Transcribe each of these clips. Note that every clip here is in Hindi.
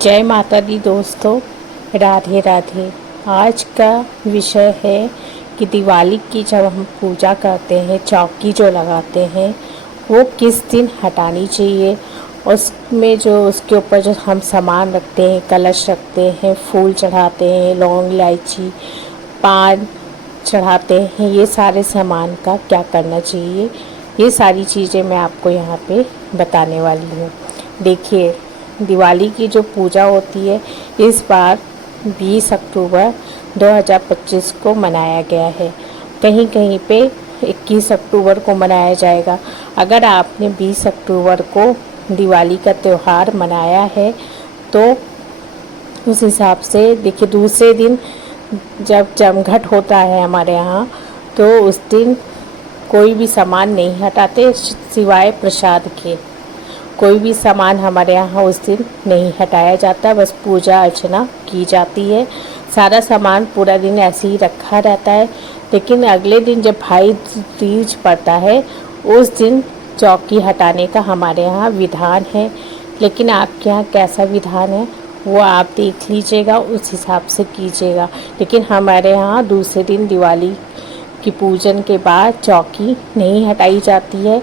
जय माता दी दोस्तों, राधे राधे। आज का विषय है कि दिवाली की जब हम पूजा करते हैं, चौकी जो लगाते हैं वो किस दिन हटानी चाहिए। उसमें जो उसके ऊपर जो हम सामान रखते हैं, कलश रखते हैं, फूल चढ़ाते हैं, लौंग इलायची पान चढ़ाते हैं, ये सारे सामान का क्या करना चाहिए, ये सारी चीज़ें मैं आपको यहाँ पे बताने वाली हूँ। देखिए, दिवाली की जो पूजा होती है इस बार 20 अक्टूबर 2025 को मनाया गया है। कहीं कहीं पे 21 अक्टूबर को मनाया जाएगा। अगर आपने 20 अक्टूबर को दिवाली का त्यौहार मनाया है तो उस हिसाब से देखिए, दूसरे दिन जब जमघट होता है हमारे यहाँ, तो उस दिन कोई भी सामान नहीं हटाते सिवाय प्रसाद के। कोई भी सामान हमारे यहाँ उस दिन नहीं हटाया जाता, बस पूजा अर्चना की जाती है। सारा सामान पूरा दिन ऐसे ही रखा रहता है। लेकिन अगले दिन जब भाई तीज पड़ता है उस दिन चौकी हटाने का हमारे यहाँ विधान है। लेकिन आपके यहाँ कैसा विधान है वो आप देख लीजिएगा, उस हिसाब से कीजिएगा। लेकिन हमारे यहाँ दूसरे दिन दिवाली की पूजन के बाद चौकी नहीं हटाई जाती है।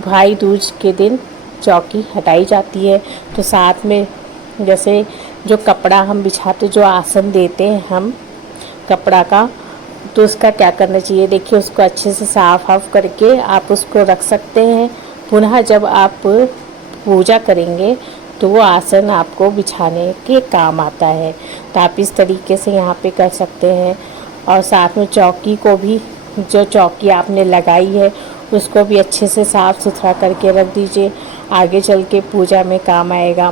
भाई दूज के दिन चौकी हटाई जाती है। तो साथ में जैसे जो कपड़ा हम बिछाते, जो आसन देते हैं हम कपड़ा का, तो उसका क्या करना चाहिए। देखिए, उसको अच्छे से साफ करके आप उसको रख सकते हैं। पुनः जब आप पूजा करेंगे तो वो आसन आपको बिछाने के काम आता है। तो आप इस तरीके से यहाँ पे कर सकते हैं। और साथ में चौकी को भी, जो चौकी आपने लगाई है उसको भी अच्छे से साफ़ सुथरा करके रख दीजिए। आगे चल के पूजा में काम आएगा,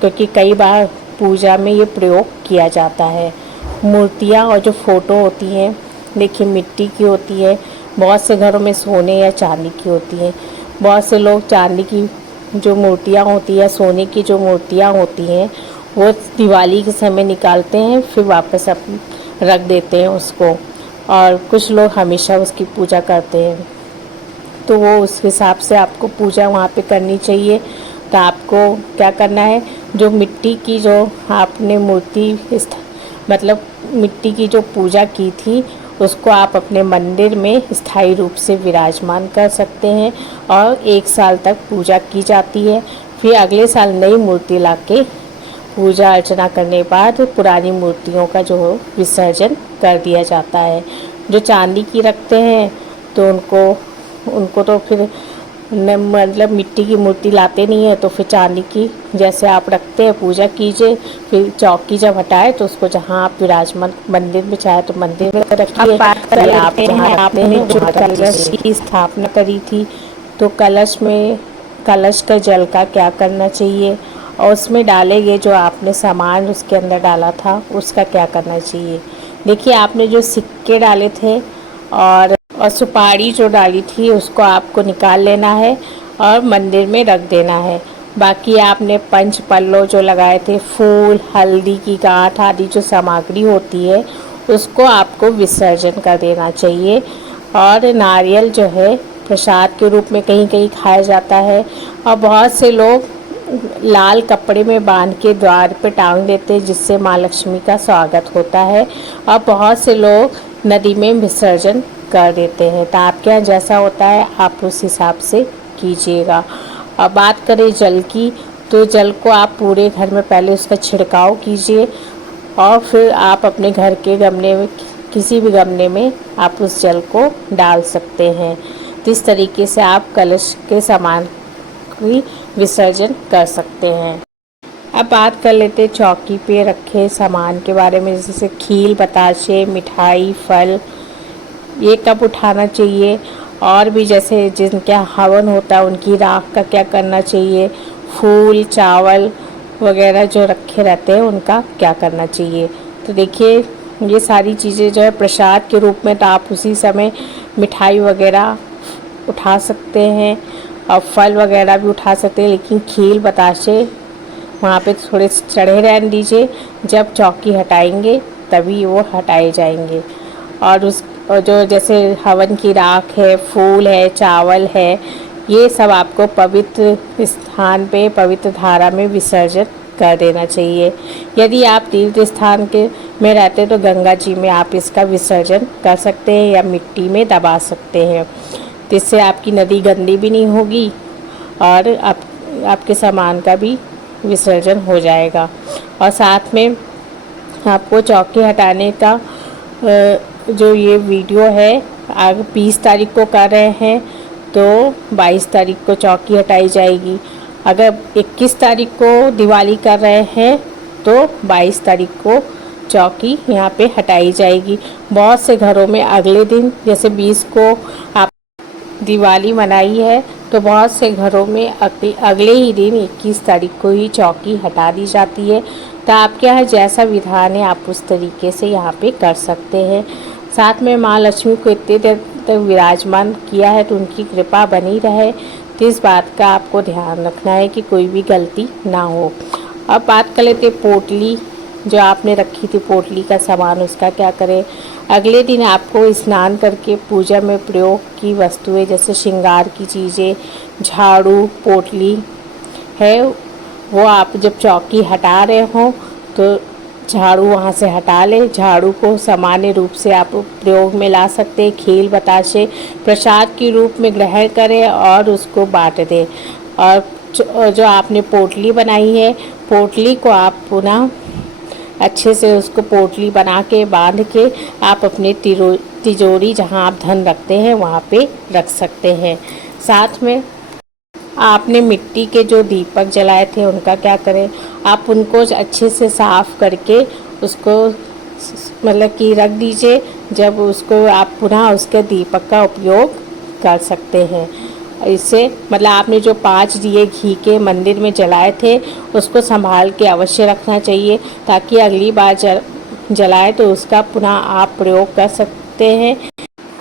क्योंकि कई बार पूजा में ये प्रयोग किया जाता है। मूर्तियाँ और जो फ़ोटो होती हैं, देखिए मिट्टी की होती है, बहुत से घरों में सोने या चांदी की होती हैं। बहुत से लोग चांदी की जो मूर्तियाँ होती है, सोने की जो मूर्तियाँ होती हैं, वो दिवाली के समय निकालते हैं, फिर वापस रख देते हैं उसको। और कुछ लोग हमेशा उसकी पूजा करते हैं। तो वो उस हिसाब से आपको पूजा वहाँ पे करनी चाहिए। तो आपको क्या करना है, जो मिट्टी की जो आपने मूर्ति मतलब मिट्टी की जो पूजा की थी उसको आप अपने मंदिर में स्थायी रूप से विराजमान कर सकते हैं। और 1 साल तक पूजा की जाती है। फिर अगले साल नई मूर्ति लाके पूजा अर्चना करने के बाद पुरानी मूर्तियों का जो विसर्जन कर दिया जाता है। जो चांदी की रखते हैं तो उनको तो फिर मतलब मिट्टी की मूर्ति लाते नहीं है, तो फिर चांदी की जैसे आप रखते हैं पूजा कीजिए। फिर चौकी जब हटाए तो उसको जहाँ आप विराजमान मंदिर में चाहे तो मंदिर में रखिए। आप जहाँ आपने जो कलश की स्थापना करी थी, तो कलश का जल का क्या करना चाहिए, और उसमें डाले गए जो आपने सामान उसके अंदर डाला था उसका क्या करना चाहिए। देखिए, आपने जो सिक्के डाले थे और सुपारी जो डाली थी उसको आपको निकाल लेना है और मंदिर में रख देना है। बाकी आपने पंच पल्लो जो लगाए थे, फूल, हल्दी की गांठ आदि जो सामग्री होती है उसको आपको विसर्जन कर देना चाहिए। और नारियल जो है प्रसाद के रूप में कहीं कहीं खाया जाता है। और बहुत से लोग लाल कपड़े में बांध के द्वार पे टांग देते हैं, जिससे माँ लक्ष्मी का स्वागत होता है। और बहुत से लोग नदी में विसर्जन कर देते हैं। तो आपके यहाँ जैसा होता है आप उस हिसाब से कीजिएगा। और बात करें जल की, तो जल को आप पूरे घर में पहले उसका छिड़काव कीजिए और फिर आप अपने घर के गमले में, किसी भी गमले में आप उस जल को डाल सकते हैं। तो इस तरीके से आप कलश के सामान की विसर्जन कर सकते हैं। अब बात कर लेते हैं चौकी पे रखे सामान के बारे में, जैसे खील, बताशे, मिठाई, फल, ये कब उठाना चाहिए। और भी जैसे जिनका हवन होता है उनकी राख का क्या करना चाहिए। फूल, चावल वगैरह जो रखे रहते हैं उनका क्या करना चाहिए। तो देखिए, ये सारी चीज़ें जो है प्रसाद के रूप में, तो आप उसी समय मिठाई वगैरह उठा सकते हैं और फल वगैरह भी उठा सकते हैं। लेकिन खील, बताशे वहाँ पे थोड़े चढ़े रहने दीजिए, जब चौकी हटाएंगे तभी वो हटाए जाएंगे। और जो जैसे हवन की राख है, फूल है, चावल है, ये सब आपको पवित्र स्थान पे पवित्र धारा में विसर्जन कर देना चाहिए। यदि आप तीर्थ स्थान के में रहते तो गंगा जी में आप इसका विसर्जन कर सकते हैं या मिट्टी में दबा सकते हैं। जिससे आपकी नदी गंदी भी नहीं होगी और आपके सामान का भी विसर्जन हो जाएगा। और साथ में आपको चौकी हटाने का जो ये वीडियो है आगे 20 तारीख को कर रहे हैं तो 22 तारीख को चौकी हटाई जाएगी। अगर 21 तारीख को दिवाली कर रहे हैं तो 22 तारीख को चौकी यहाँ पे हटाई जाएगी। बहुत से घरों में अगले दिन जैसे 20 को आप दिवाली मनाई है तो बहुत से घरों में अगले ही दिन 21 तारीख को ही चौकी हटा दी जाती है। तो आपके यहाँ जैसा विधान है आप उस तरीके से यहाँ पे कर सकते हैं। साथ में माँ लक्ष्मी को इतने देर तक विराजमान किया है तो उनकी कृपा बनी रहे, तो इस बात का आपको ध्यान रखना है कि कोई भी गलती ना हो। अब बात कर लेते पोटली, जो आपने रखी थी पोटली का सामान, उसका क्या करें। अगले दिन आपको स्नान करके पूजा में प्रयोग की वस्तुएं जैसे श्रृंगार की चीज़ें, झाड़ू, पोटली है, वो आप जब चौकी हटा रहे हो तो झाड़ू वहाँ से हटा लें। झाड़ू को सामान्य रूप से आप प्रयोग में ला सकते हैं। खेल बताशे प्रसाद के रूप में ग्रहण करें और उसको बांट दें। और जो आपने पोटली बनाई है, पोटली को आप पुनः अच्छे से उसको पोटली बना के बांध के आप अपने तिजोरी जहाँ आप धन रखते हैं वहाँ पे रख सकते हैं। साथ में आपने मिट्टी के जो दीपक जलाए थे उनका क्या करें, आप उनको अच्छे से साफ़ करके उसको मतलब कि रख दीजिए। जब उसको आप पुनः उसके दीपक का उपयोग कर सकते हैं। इससे मतलब आपने जो 5 दिए घी के मंदिर में जलाए थे उसको संभाल के अवश्य रखना चाहिए ताकि अगली बार जलाए तो उसका पुनः आप प्रयोग कर सकते हैं।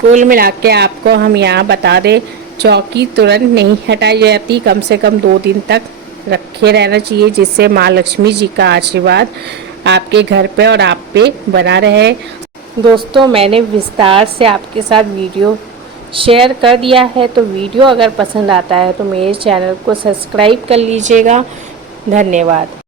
कुल मिला के आपको हम यहाँ बता दें, चौकी तुरंत नहीं हटाई जाती, कम से कम 2 दिन तक रखे रहना चाहिए, जिससे माँ लक्ष्मी जी का आशीर्वाद आपके घर पे और आप पे बना रहे। दोस्तों, मैंने विस्तार से आपके साथ वीडियो शेयर कर दिया है, तो वीडियो अगर पसंद आता है तो मेरे चैनल को सब्सक्राइब कर लीजिएगा। धन्यवाद।